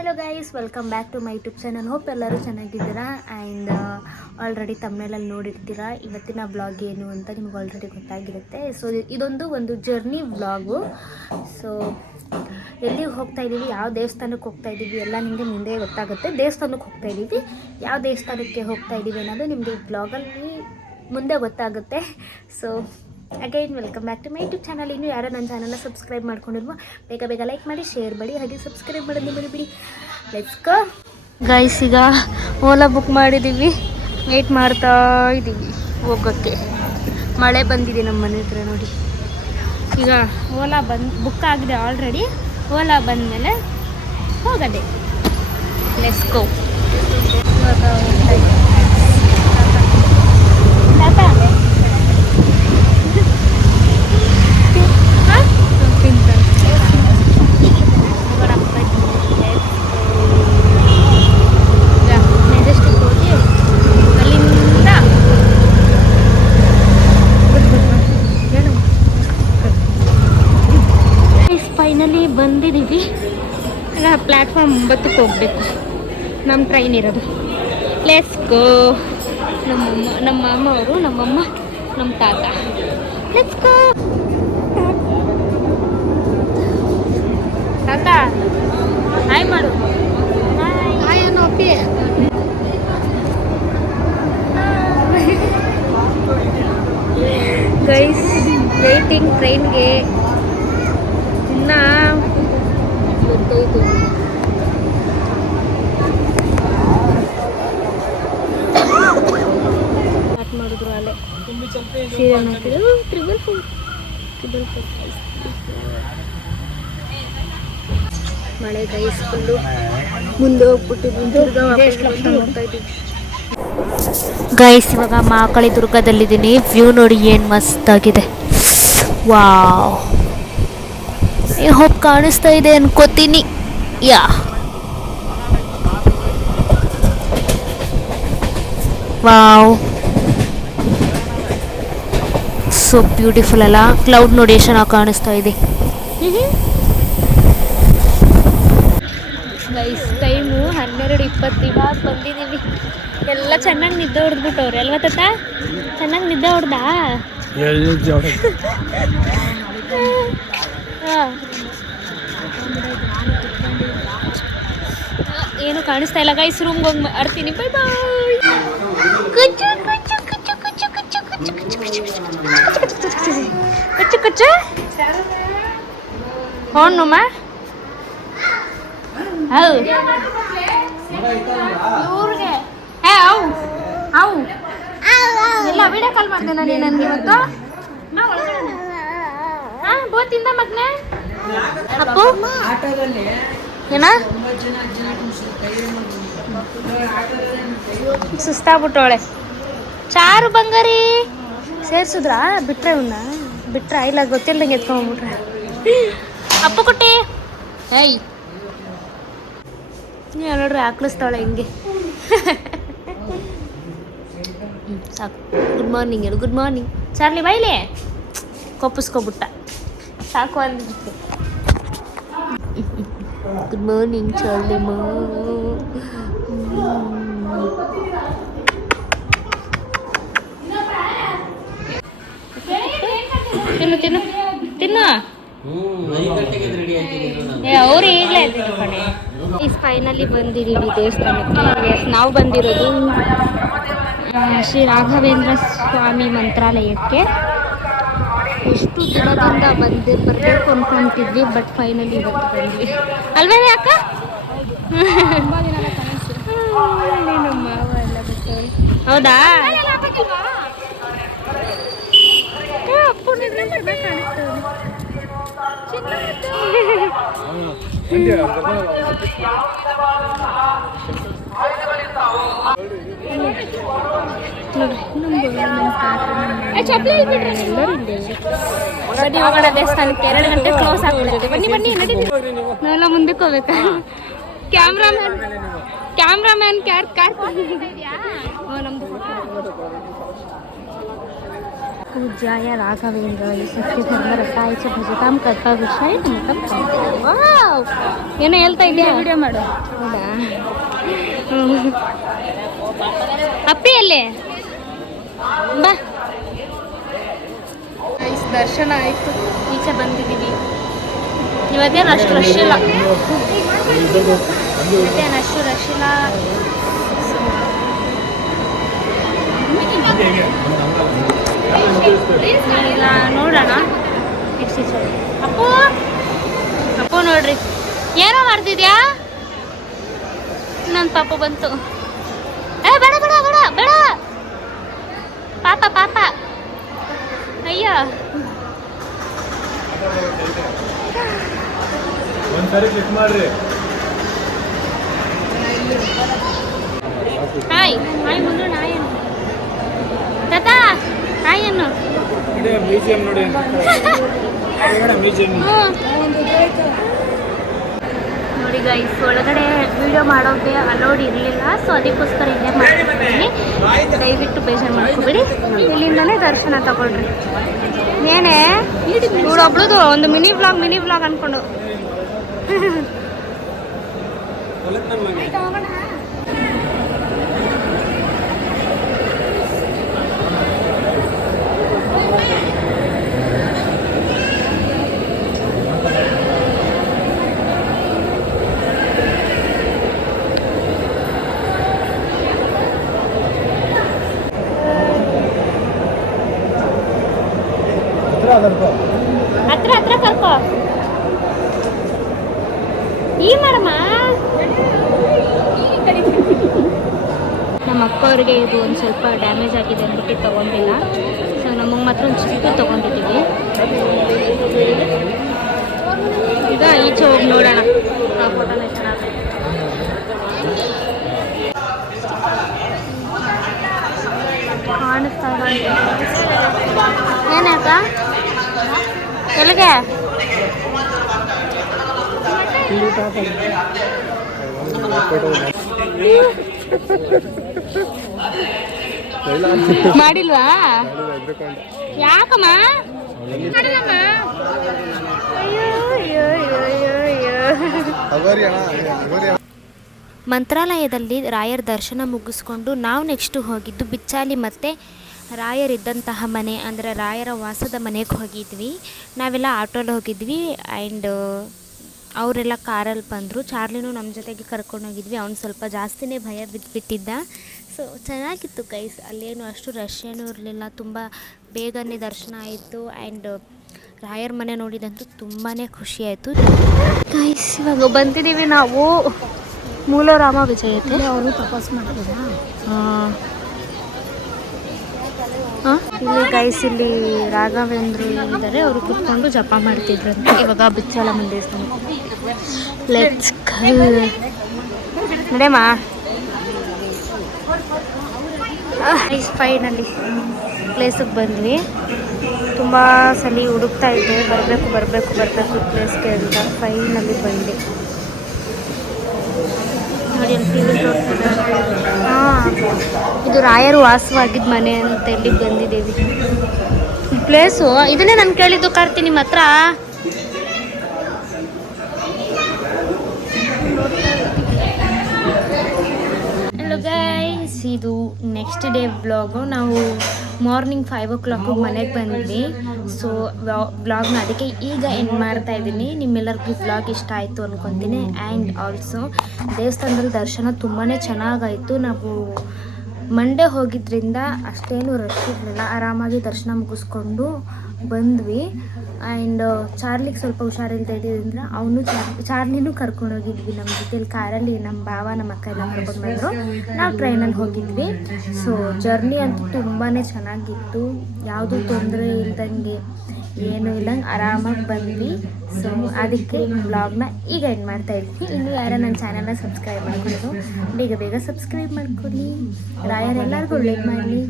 Hello guys welcome back to my YouTube channel hope ಎಲ್ಲರೂ ಚೆನ್ನಾಗಿದ್ದೀರಾ? And already ತಮ್ಮೇಲಲ್ಲಿ ನೋಡಿರ್ತೀರಾ? ಇವತ್ತಿನ ಬ್ಲಾಗ್ ಏನು ಅಂತ ನಿಮ್ಗೆ ಆಲ್ರೆಡಿ ಗೊತ್ತಾಗಿರುತ್ತೆ. ಸೊ ಇದೊಂದು ಒಂದು ಜರ್ನಿ ವ್ಲಾಗು ಸೊ ಎಲ್ಲಿಗೆ ಹೋಗ್ತಾ ಇದ್ದೀವಿ ಯಾವ ದೇವಸ್ಥಾನಕ್ಕೆ ಹೋಗ್ತಾ ಇದ್ದೀವಿ ಎಲ್ಲ ನಿಮಗೆ ಮುಂದೆ ಗೊತ್ತಾಗುತ್ತೆ. ದೇವಸ್ಥಾನಕ್ಕೆ ಹೋಗ್ತಾ ಇದ್ದೀವಿ ಯಾವ ದೇವಸ್ಥಾನಕ್ಕೆ ಹೋಗ್ತಾ ಇದ್ದೀವಿ ಅನ್ನೋದು ನಿಮಗೆ ಈ ಬ್ಲಾಗಲ್ಲಿ ಮುಂದೆ ಗೊತ್ತಾಗುತ್ತೆ. So again welcome back to my YouTube channel ಇನ್ನು ಯಾರೋ ನನ್ನ ಚಾನಲ್ನ ಸಬ್ಸ್ಕ್ರೈಬ್ ಮಾಡ್ಕೊಂಡಿರುವ ಬೇಗ ಬೇಗ ಲೈಕ್ ಮಾಡಿ ಶೇರ್ ಮಾಡಿ, ಹಾಗೆ ಸಬ್ಸ್ಕ್ರೈಬ್ ಮಾಡೋದು ಮರಿಬಿಡಿ. ಲೆಟ್ಸ್ ಗೋ ಗೈಸ್ ಈಗ ಓಲಾ ಬುಕ್ ಮಾಡಿದ್ದೀವಿ ವೇಟ್ ಮಾಡ್ತಾ ಇದ್ದೀವಿ ಹೋಗೋಕ್ಕೆ. ಮಳೆ ಬಂದಿದೆ ನಮ್ಮ ಮನೆ ಹತ್ರ ನೋಡಿ. ಈಗ ಓಲಾ ಬಂದು ಬುಕ್ ಆಗಿದೆ ಆಲ್ರೆಡಿ ಓಲಾ ಬಂದಮೇಲೆ ಹೋಗದೆ. ಲೆಟ್ಸ್ ಗೋ ಮೆಜೆಸ್ಟಿಕ್ ಫೈನಲಿ ಬಂದಿದ್ದೀವಿ. ಪ್ಲ್ಯಾಟ್ಫಾರ್ಮ್ ಒಂಬತ್ತಕ್ಕೆ ಹೋಗಬೇಕು. ನಮ್ಮ ಟ್ರೈನ್ ಇರೋದು. ಲೆಟ್ಸ್ ಗೋ ನಮ್ಮಮ್ಮ ನಮ್ಮ ಅಮ್ಮ ಅವರು ನಮ್ಮಮ್ಮ ನಮ್ಮ ತಾತ. ಲೆಟ್ಸ್ ಗೋ ತಾತ ಹಾಯ್ ಮಾಡು. ಹಾಯ್ ಅನ್ನೋ ಅಪ್ಪಿ ಗೈಸ್ ವೇಟಿಂಗ್ ಟ್ರೈನ್ಗೆ ಇನ್ನ ಗೊತ್ತೈತು ಸ್ಟಾರ್ಟ್ ಮಾಡಿದ್ರು ಅಲ್ಲೇ ಸೀರೆ ಹಾಕಿದ್ರು. ಟ್ರಿಬಲ್ ಫೋರ್ ಟ್ರಿಬಲ್ ಫೋರ್ ಮಳೆ ಗೈಸ್ ಫುಲ್ಲು ಮುಂದೆ ಹೋಗ್ಬಿಟ್ಟು ಹೋಗ್ತಾ ಇದ್ದೀವಿ. ಗೈಸ್ ಇವಾಗ ಮಾಕಳಿ ದುರ್ಗದಲ್ಲಿದ್ದೀನಿ. ವ್ಯೂ ನೋಡಿ ಏನು ಮಸ್ತಾಗಿದೆ ವಾವ್ ಹೋಪ್ ಕಾಣಿಸ್ತಾ ಇದೆ ಅನ್ಕೋತೀನಿ. ಯಾ. ವಾವ್ ಸೊ ಬ್ಯೂಟಿಫುಲ್ ಅಲ್ಲ. ಕ್ಲೌಡ್ ನೋಡಿ ಎಷ್ಟು ಚೆನ್ನಾಗಿ ಕಾಣಿಸ್ತಾ ಇದೆ. ಗೈಸ್ ಟೈಮು ಹನ್ನೆರಡು ಇಪ್ಪತ್ತು ಇವಾಗ ಬಂದಿದ್ದೀವಿ ಎಲ್ಲ ಚೆನ್ನಾಗಿ ನಿದ್ದೆ ಹೊಡೆದ್ಬಿಟ್ಟವ್ರೆ ಅಲ್ವಾ ತಾತ? ಚೆನ್ನಾಗಿ ನಿದ್ದೆ ಹೊಡೆದಾ? ಏನು ಕಾಣಿಸ್ತಾ ಇಲ್ಲ. ಗೈಸ್ ರೂಮ್ಗೆ ಹೋಗಿ ಆಡ್ತೀನಿ ಬೈ ಬಾಯ್ ಕುಚ್ಚು ಕುಚ್ಚು ಕುಚ್ಚು ಕುಚ್ಚು ಕುಚ್ಚು ಕುಚ್ಚು ಕುಚ್ಚು ಕುಚ್ಚು ಕುಚ್ಚು? ಕುಚ್ಚು ಕುಚ್ಚು ಹೋನುಮ್ಮ ಹೌದು. ಇವ್ರಿಗೆ ಹೇ ಅವು ಅವು ಇಲ್ಲ ವಿಡಿಯೋ ಕಾಲ್ ಮಾಡಿದೆ ನಾನು ನನಗೆ ಇವತ್ತು. ಹಾಂ ಬೋತಿಂದ ಮಗ್ನೆ? ಅಪ್ಪು? ಏನ? ಸುಸ್ತಾಗ್ಬಿಟ್ಟವಳೆ. ಚಾರು ಬಂಗಾರಿ. ಸೇರ್ಸಿದ್ರಾ? ಬಿಟ್ರೆ ಇವನ್ನ ಬಿಟ್ರ ಇಲ್ಲ ಗೊತ್ತಿಲ್ದಂಗೆ ಎತ್ಕೊಂಡ್ಬಿಟ್ರೆ. ಅಪ್ಪು ಕುಟ್ಟಿ. ಏಯ್. ನೀವು ನೋಡ್ರಿ ಹಾಕ್ಲಿಸ್ತಾಳೆ ಹಿಂಗೆ. ಸಾಕು. ಗುಡ್ ಮಾರ್ನಿಂಗ್ ಹೇಳು ಗುಡ್ ಮಾರ್ನಿಂಗ್ ಚಾರ್ಲಿ ಬೈಲೆ ಕೊಪ್ಪಿಸ್ಕೊಬಿಟ್ಟ ಸಾಕು ಅಂದ್ಬಿಟ್ಟು. ಗುಡ್ ಮಾರ್ನಿಂಗ್ ಚಾರ್ಲಿ ಮಾ. ತಿನ್ನು ತಿನ್ನು. ತಿನ್ನು. ಏ ಅವ್ರು ಈಗಲೇ ಕಣೆ. ಫೈನಲಿ ಬಂದಿದ್ದೀವಿ ದೇವಸ್ಥಾನಕ್ಕೆ. ಎಸ್ ನಾವು ಬಂದಿರೋದು ಶ್ರೀ ರಾಘವೇಂದ್ರ ಸ್ವಾಮಿ ಮಂತ್ರಾಲಯಕ್ಕೆ. ಎಷ್ಟು ದಿನದಿಂದ ಬಂದು ಬರಬೇಕು ಅನ್ಕೊಂತಿದ್ವಿ ಬಟ್ ಫೈನಲಿ ಇವತ್ತು ಬಂದ್ವಿ. ಅಲ್ವೇ ಅಕ್ಕ. ಹೌದಾ? ಏ, ಅಪ್ಪು ನಿನ್ನೆ ಬರ್ಬೇಕು ಕಾಣಿಸ್ತದೆ. ಬನ್ನಿ ಹೋಗೋಣ ದೇವಸ್ಥಾನಕ್ಕೆ ಎರಡು ಗಂಟೆ ಕ್ಲೋಸ್ ಆಗ್ಬಿಡುತ್ತೆ ಬನ್ನಿ ಬನ್ನಿ ನಡೀರಿ ನಾವೆಲ್ಲ ಮುಂದಕ್ಕೆ ಹೋಗ್ಬೇಕಾ ಕ್ಯಾಮ್ರಾಮ್ಯಾನ್ ಕ್ಯಾಮ್ರಾಮ್ಯಾನ್ ಕ್ಯಾರ್ ಕಾರ್ ಹ್ಞೂ ನಮ್ದು पूज्याय राघवेन्द्राय ಸತ್ಯಧರ್ಮರತಾಯ ಚ ಭಜತಾಂ ಕಲ್ಪವೃಕ್ಷಾಯ ನಮಃ ವಾವ್ ಏನೋ ಹೇಳ್ತಾ ಇದೆಯಾ ವಿಡಿಯೋ ಮಾಡು ಹೌದಾ ಹ್ಮ್. ಅಪ್ಪಿ ಅಲ್ಲೇ ಬಾ ದರ್ಶನ ಆಯಿತು ಈಚೆ ಬಂದಿದ್ದೀವಿ ಇವತ್ತೇನು ಅಷ್ಟು ರಶ್ ಇಲ್ಲ ಇವತ್ತೇನು ಅಷ್ಟು ರಶ್ ಇಲ್ಲ ಈಗ ನೋಡೋಣ ನೆಕ್ಸ್ಟ್ ಅಪ್ಪು ಅಪ್ಪು ನೋಡ್ರಿ. ಏನೋ ಮಾಡ್ತಿದ್ಯಾ? ನನ್ನ ಪಾಪ ಬಂತು. ಏ ಬೇಡ ಬೇಡ ಬೇಡ ಬೇಡ. ಪಾಪ ಪಾಪ. ಅಯ್ಯೋ. ಒಂದ್ಸರಿ ಕ್ಲಿಕ್ ಮಾಡ್ರಿ. ಹಾಯ್. ಹಾಯ್ ಮುಂದೆ ನಾಯ್ ತಾತ. ಹಾಯನ್ನು ಮ್ಯೂಸಿಯಂ ನೋಡಿ. ಮ್ಯೂಸಿಯಂ. ನೋಡಿ ಗೈಸ್ ಒಳಗಡೆ ವಿಡಿಯೋ ಮಾಡೋಕ್ಕೆ ಅಲೋಡ್ ಇರಲಿಲ್ಲ ಸೊ ಅದಕ್ಕೋಸ್ಕರ ಇಲ್ಲೇ ಮಾಡ್ತೀನಿ ದಯವಿಟ್ಟು ಬೇಜಾರು ಮಾಡ್ಕೊಬೇಡಿ. ಇಲ್ಲಿಂದಲೇ ದರ್ಶನ ತಗೊಳ್ರಿ. ಏನೇ? ಒಬ್ಳದು ಒಂದು ಮಿನಿ ವ್ಲಾಗ್ ಮಿನಿ ವ್ಲಾಗ್ ಅನ್ಕೊಂಡು. ಹತ್ರ ಹತ್ರ ಕರ್ಕೋ. ಈ ಮಾಡಮ್ಮ ನಮ್ಮ ಅಕ್ಕ ಅವ್ರಿಗೆ ಇದು ಒಂದು ಸ್ವಲ್ಪ ಡ್ಯಾಮೇಜ್ ಆಗಿದೆ ಅಂದ್ಬಿಟ್ಟು ತೊಗೊಂಡಿಲ್ಲ. ಸೊ ನಮಗೆ ಮಾತ್ರ ಒಂದು ಚಿಕ್ಕ ತೊಗೊಂಡಿದ್ದೀವಿ. ಈಗ ಈಚೆ ಹೋಗಿ ನೋಡೋಣ. ಆ ಫೋಟೋನ ಚೆನ್ನಾಗಿ ಕಾಣಿಸ್ತಾ ಏನಾಕ ಎಲ್ಲಿಗೆ? ಮಾಡಿಲ್ವಾ? ಯಾಕಮ್ಮ? ಮಂತ್ರಾಲಯದಲ್ಲಿ ರಾಯರ ದರ್ಶನ ಮುಗಿಸ್ಕೊಂಡು ನಾವು ನೆಕ್ಸ್ಟ್ ಹೋಗಿದ್ದು ಬಿಚ್ಚಾಲಿ ಮತ್ತು ರಾಯರಿದ್ದಂತಹ ಮನೆ ಅಂದರೆ ರಾಯರ ವಾಸದ ಮನೆಗೆ ಹೋಗಿದ್ವಿ. ನಾವೆಲ್ಲ ಆಟೋಲಿ ಹೋಗಿದ್ವಿ ಆ್ಯಂಡ್ ಅವರೆಲ್ಲ ಕಾರಲ್ಲಿ ಬಂದರು. ಚಾರ್ಲಿನೂ ನಮ್ಮ ಜೊತೆಗೆ ಕರ್ಕೊಂಡು ಹೋಗಿದ್ವಿ. ಅವ್ನು ಸ್ವಲ್ಪ ಜಾಸ್ತಿನೇ ಭಯ ಬಿದ್ದುಬಿಟ್ಟಿದ್ದ ಸೊ ಚೆನ್ನಾಗಿತ್ತು ಕೈಸ್ ಅಲ್ಲೇನು ಅಷ್ಟು ರಶ್ ಏನೂ ಇರಲಿಲ್ಲ. ತುಂಬ ಬೇಗನೆ ದರ್ಶನ ಆಯಿತು ಆ್ಯಂಡ್ ರಾಯರ ಮನೆ ನೋಡಿದಂತೂ ತುಂಬಾ ಖುಷಿ ಆಯಿತು. ಕೈಸ್ ಇವಾಗ ಬಂದಿದ್ದೀವಿ ನಾವು. ಮೂಲರಾಮ ವಿಜಯತೆ. ಅವರು ತಪಾಸ್ ಮಾಡ್ತಿದ್ದ ಇಲ್ಲಿ ಗೈಸ್ ಇಲ್ಲಿ ರಾಘವೇಂದ್ರ ಇದ್ದಾರೆ. ಅವರು ಕುತ್ಕೊಂಡು ಜಪ ಮಾಡ್ತಿದ್ರಂತೆ ಇವಾಗ ಬಿಚ್ಚಲ ಮುಂದೆ ಲೆಟ್ಸ್ ನಡೆಯಮ್ಮ. ಫೈನಲ್ಲಿ ಪ್ಲೇಸಿಗೆ ಬಂದ್ವಿ. ತುಂಬ ಸಲ ಹುಡುಕ್ತಾ ಇದ್ದೆ. ಬರಬೇಕು ಬರಬೇಕು ಬರಬೇಕು ಪ್ಲೇಸ್ಗೆ ಅಂತ. ಫೈನಲ್ಲಿ ಬಂದೆ. ಇದು ರಾಯರು ವಾಸವಾಗಿದ್ದ ಮನೆ ಅಂತ ಇಲ್ಲಿ ಬಂದಿದ್ದೀವಿ. ಪ್ಲೇಸು, ಇದನ್ನೇ ನಾನು ಕೇಳಿದ್ದು ಕರ್ತೀನಿ ನಿಮ್ಮ ಹತ್ರ. ಗೈಸ್ ಇದು ನೆಕ್ಸ್ಟ್ ಡೇ ಬ್ಲಾಗು ನಾವು ಮಾರ್ನಿಂಗ್ ಫೈವ್ ಓ ಕ್ಲಾಕ್ ಮನೆಗೆ ಬಂದ್ವಿ. ಸೊ ವ್ಲಾಗ್ನ ಅದಕ್ಕೆ ಈಗ ಎಂಡ್ ಮಾಡ್ತಾ ಇದ್ದೀನಿ. ನಿಮ್ಮೆಲ್ಲರಿಗೂ ವ್ಲಾಗ್ ಇಷ್ಟ ಆಯಿತು ಅಂದ್ಕೊತೀನಿ ಆ್ಯಂಡ್ ಆಲ್ಸೋ ದೇವಸ್ಥಾನದಲ್ಲಿ ದರ್ಶನ ತುಂಬಾ ಚೆನ್ನಾಗಾಯಿತು. ನಾವು ಮಂಡೇ ಹೋಗಿದ್ದರಿಂದ ಅಷ್ಟೇನು ರಶ್ ಇರಲಿಲ್ಲ. ಆರಾಮಾಗಿ ದರ್ಶನ ಮುಗಿಸ್ಕೊಂಡು ಬಂದ್ವಿ. ಆ್ಯಂಡ್ ಚಾರ್ಲಿಗೆ ಸ್ವಲ್ಪ ಹುಷಾರಿಲ್ದ ಇದ್ದಿದ್ದರಿಂದ ಅವನು ಚಾರ್ಲಿ ಚಾರ್ಲಿನೂ ಕರ್ಕೊಂಡು ಹೋಗಿದ್ವಿ ನಮ್ಮ ಜೊತೆಲಿ ಕಾರಲ್ಲಿ ನಮ್ಮ ಭಾವ, ನಮ್ಮ ಅಕ್ಕ ಎಲ್ಲ ಕರ್ಕೊಂಡು ಬಂದರು. ನಾವು ಟ್ರೈನಲ್ಲಿ ಹೋಗಿದ್ವಿ. ಸೊ ಜರ್ನಿ ಅಂತೂ ತುಂಬಾ ಚೆನ್ನಾಗಿತ್ತು. ಯಾವುದೂ ತೊಂದರೆ ಇಲ್ದಂಗೆ ಏನೂ ಇಲ್ಲ. ಆರಾಮಾಗಿ ಬಂದ್ವಿ. ಸೊ ಅದಕ್ಕೆ ಬ್ಲಾಗ್ನ ಈಗ ಎಂಡ್ ಮಾಡ್ತಾ ಇದ್ವಿ. ಇನ್ನು ಯಾರ ನನ್ನ ಚಾನಲ್ನ ಸಬ್ಸ್ಕ್ರೈಬ್ ಮಾಡ್ಕೊಳ್ಳೋದು ಬೇಗ ಬೇಗ ಸಬ್ಸ್ಕ್ರೈಬ್ ಮಾಡ್ಕೊಳ್ಳಿ. ರಾಯರೆಲ್ಲರಿಗೂ ಒಳ್ಳೇದು ಮಾಡಲಿ.